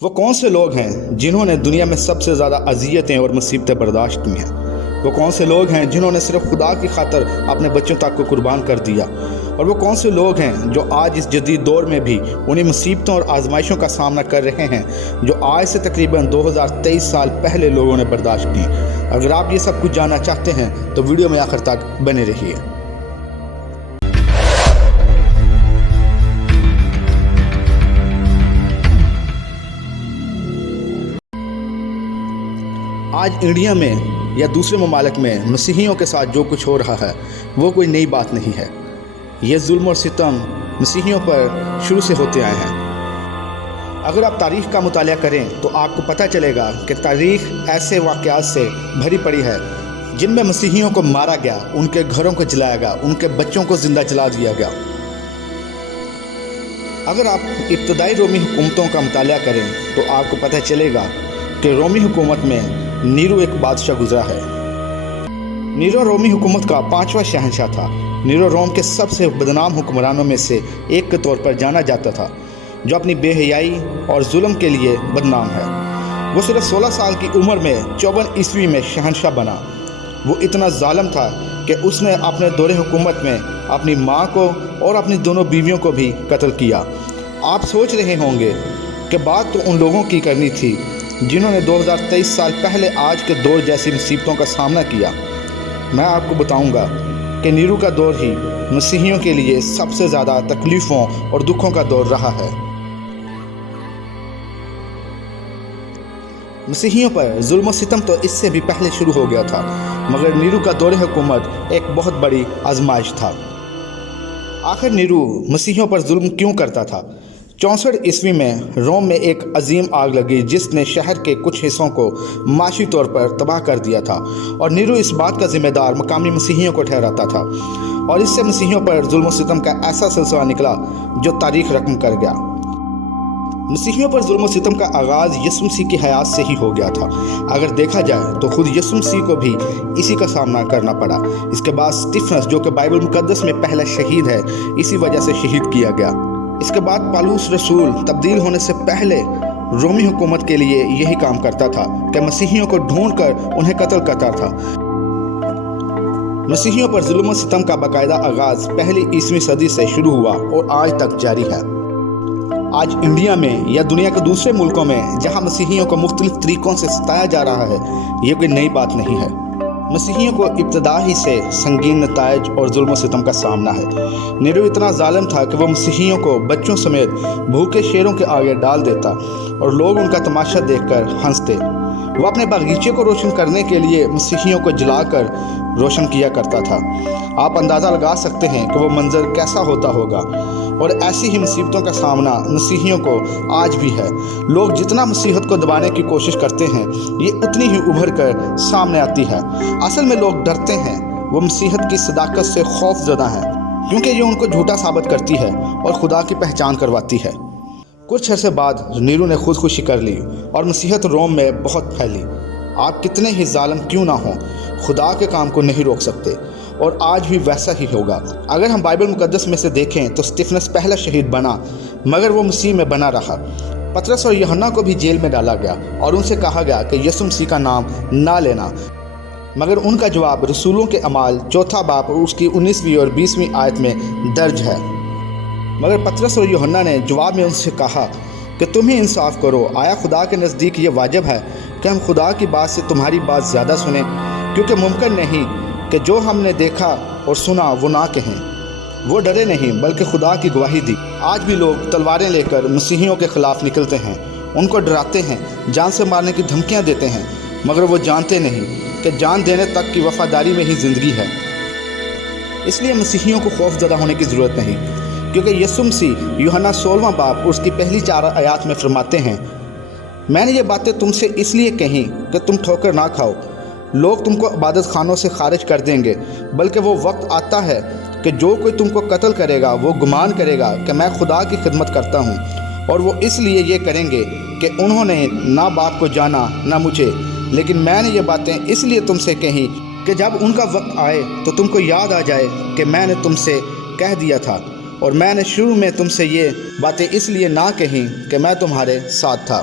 وہ کون سے لوگ ہیں جنہوں نے دنیا میں سب سے زیادہ اذیتیں اور مصیبتیں برداشت کی ہیں؟ وہ کون سے لوگ ہیں جنہوں نے صرف خدا کی خاطر اپنے بچوں تک کو قربان کر دیا؟ اور وہ کون سے لوگ ہیں جو آج اس جدید دور میں بھی انہیں مصیبتوں اور آزمائشوں کا سامنا کر رہے ہیں جو آج سے تقریباً 2023 سال پہلے لوگوں نے برداشت کی؟ اگر آپ یہ سب کچھ جاننا چاہتے ہیں تو ویڈیو میں آخر تک بنے رہیے۔ آج انڈیا میں یا دوسرے ممالک میں مسیحیوں کے ساتھ جو کچھ ہو رہا ہے وہ کوئی نئی بات نہیں ہے۔ یہ ظلم اور ستم مسیحیوں پر شروع سے ہوتے آئے ہیں۔ اگر آپ تاریخ کا مطالعہ کریں تو آپ کو پتہ چلے گا کہ تاریخ ایسے واقعات سے بھری پڑی ہے جن میں مسیحیوں کو مارا گیا، ان کے گھروں کو جلایا گیا، ان کے بچوں کو زندہ جلا دیا گیا۔ اگر آپ ابتدائی رومی حکومتوں کا مطالعہ کریں تو آپ کو پتہ چلے گا کہ رومی حکومت میں نیرو ایک بادشاہ گزرا ہے۔ نیرو رومی حکومت کا 5واں شہنشاہ تھا۔ نیرو روم کے سب سے بدنام حکمرانوں میں سے ایک کے طور پر جانا جاتا تھا، جو اپنی بے حیائی اور ظلم کے لیے بدنام ہے۔ وہ صرف 16 سال کی عمر میں 54 عیسوی میں شہنشاہ بنا۔ وہ اتنا ظالم تھا کہ اس نے اپنے دور حکومت میں اپنی ماں کو اور اپنی دونوں بیویوں کو بھی قتل کیا۔ آپ سوچ رہے ہوں گے کہ بات تو ان لوگوں کی کرنی تھی جنہوں نے 2023 سال پہلے آج کے دور جیسی مصیبتوں کا سامنا کیا۔ میں آپ کو بتاؤں گا کہ نیرو کا دور ہی مسیحیوں کے لیے سب سے زیادہ تکلیفوں اور دکھوں کا دور رہا ہے۔ مسیحیوں پر ظلم و ستم تو اس سے بھی پہلے شروع ہو گیا تھا، مگر نیرو کا دور حکومت ایک بہت بڑی آزمائش تھا۔ آخر نیرو مسیحیوں پر ظلم کیوں کرتا تھا؟ 64 عیسوی میں روم میں ایک عظیم آگ لگی جس نے شہر کے کچھ حصوں کو معاشی طور پر تباہ کر دیا تھا، اور نیرو اس بات کا ذمہ دار مقامی مسیحیوں کو ٹھہراتا تھا، اور اس سے مسیحیوں پر ظلم و ستم کا ایسا سلسلہ نکلا جو تاریخ رقم کر گیا۔ مسیحیوں پر ظلم و ستم کا آغاز یسوع مسیح کی حیات سے ہی ہو گیا تھا۔ اگر دیکھا جائے تو خود یسوع مسیح کو بھی اسی کا سامنا کرنا پڑا۔ اس کے بعد اسٹیفنس، جو کہ بائبل مقدس میں پہلا شہید ہے، اسی وجہ سے شہید کیا گیا۔ اس کے بعد پالوس رسول تبدیل ہونے سے پہلے رومی حکومت کے لیے یہی کام کرتا تھا کہ مسیحیوں کو ڈھونڈ کر انہیں قتل کرتا تھا۔ مسیحیوں پر ظلم و ستم کا باقاعدہ آغاز پہلی عیسوی صدی سے شروع ہوا اور آج تک جاری ہے۔ آج انڈیا میں یا دنیا کے دوسرے ملکوں میں جہاں مسیحیوں کو مختلف طریقوں سے ستایا جا رہا ہے، یہ کوئی نئی بات نہیں ہے۔ مسیحیوں کو ابتدا ہی سے سنگین نتائج اور ظلم و ستم کا سامنا ہے۔ نیرو اتنا ظالم تھا کہ وہ مسیحیوں کو بچوں سمیت بھوکے شیروں کے آگے ڈال دیتا اور لوگ ان کا تماشا دیکھ کر ہنستے۔ وہ اپنے باغیچے کو روشن کرنے کے لیے مسیحیوں کو جلا کر روشن کیا کرتا تھا۔ آپ اندازہ لگا سکتے ہیں کہ وہ منظر کیسا ہوتا ہوگا، اور ایسی ہی مصیبتوں کا سامنا مسیحیوں کو آج بھی ہے۔ لوگ جتنا مسیحیت کو دبانے کی کوشش کرتے ہیں، یہ اتنی ہی ابھر کر سامنے آتی ہے۔ اصل میں لوگ ڈرتے ہیں، وہ مسیحیت کی صداقت سے خوف زدہ ہیں، کیونکہ یہ ان کو جھوٹا ثابت کرتی ہے اور خدا کی پہچان کرواتی ہے۔ کچھ عرصے بعد نیرو نے خودکشی کر لی اور مسیحیت روم میں بہت پھیلی۔ آپ کتنے ہی ظالم کیوں نہ ہوں، خدا کے کام کو نہیں روک سکتے، اور آج بھی ویسا ہی ہوگا۔ اگر ہم بائبل مقدس میں سے دیکھیں تو اسٹیفنس پہلا شہید بنا، مگر وہ مسیح میں بنا رہا۔ پطرس اور یوحنا کو بھی جیل میں ڈالا گیا اور ان سے کہا گیا کہ یسوع مسیح کا نام نہ لینا، مگر ان کا جواب رسولوں کے اعمال 4 باب اور اس کی 19ویں اور 20ویں آیت میں درج ہے۔ مگر پطرس اور یوحنا نے جواب میں ان سے کہا کہ تم ہی انصاف کرو، آیا خدا کے نزدیک یہ واجب ہے کہ ہم خدا کی بات سے تمہاری بات زیادہ سنیں؟ کیونکہ ممکن نہیں کہ جو ہم نے دیکھا اور سنا وہ نہ کہیں۔ وہ ڈرے نہیں بلکہ خدا کی گواہی دی۔ آج بھی لوگ تلواریں لے کر مسیحیوں کے خلاف نکلتے ہیں، ان کو ڈراتے ہیں، جان سے مارنے کی دھمکیاں دیتے ہیں، مگر وہ جانتے نہیں کہ جان دینے تک کی وفاداری میں ہی زندگی ہے۔ اس لیے مسیحیوں کو خوف زدہ ہونے کی ضرورت نہیں، کیونکہ یسوع مسیح یوحنا 16 باب اور اس کی پہلی 4 آیات میں فرماتے ہیں، میں نے یہ باتیں تم سے اس لیے کہیں کہ تم ٹھوکر نہ کھاؤ۔ لوگ تم کو عبادت خانوں سے خارج کر دیں گے، بلکہ وہ وقت آتا ہے کہ جو کوئی تم کو قتل کرے گا وہ گمان کرے گا کہ میں خدا کی خدمت کرتا ہوں، اور وہ اس لیے یہ کریں گے کہ انہوں نے نہ باپ کو جانا نہ مجھے، لیکن میں نے یہ باتیں اس لیے تم سے کہیں کہ جب ان کا وقت آئے تو تم کو یاد آ جائے کہ میں نے تم سے کہہ دیا تھا، اور میں نے شروع میں تم سے یہ باتیں اس لیے نہ کہیں کہ میں تمہارے ساتھ تھا۔